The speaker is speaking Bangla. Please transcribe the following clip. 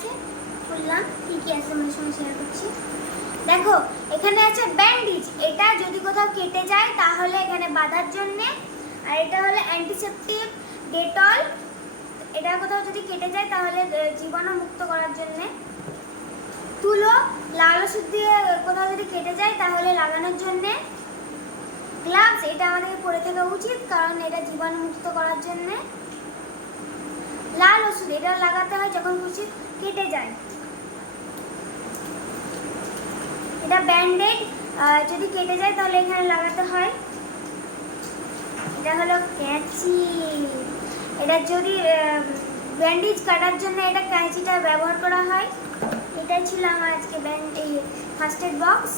আছে, খুললাম। কী কী আছে আমার সঙ্গে শেয়ার করছি। দেখো এখানে আছে ব্যান্ডেজ, এটা যদি কোথাও কেটে যায় তাহলে এখানে বাঁধার জন্যে। আর এটা হলো অ্যান্টিসেপটিক ডেটল, এটা কোথাও যদি কেটে যায় তাহলে জীবাণু মুক্ত করার জন্যে। তুলো, লাল ওষুধ দিয়ে কোথাও যদি কেটে যায় তাহলে লাগানোর জন্যে। গ্লাভস, এটা আমাদের পরে থাকা উচিত কারণ এটা জীবাণু মুক্ত করার জন্যে। লাল ওষুধ, এটা লাগাতে হয় যখন খুশি কেটে যায়। এটা ব্যান্ডেড, যদি কেটে যায় তাহলে এখানে লাগাতে হয়। এটা হলো ক্যাঁচি, এটা যদি ব্যান্ডেজ কাটার জন্য এটা ক্যাঁচিটা ব্যবহার করা হয়। এটাই ছিল আমার আজকে এই ফার্স্ট এড বক্স।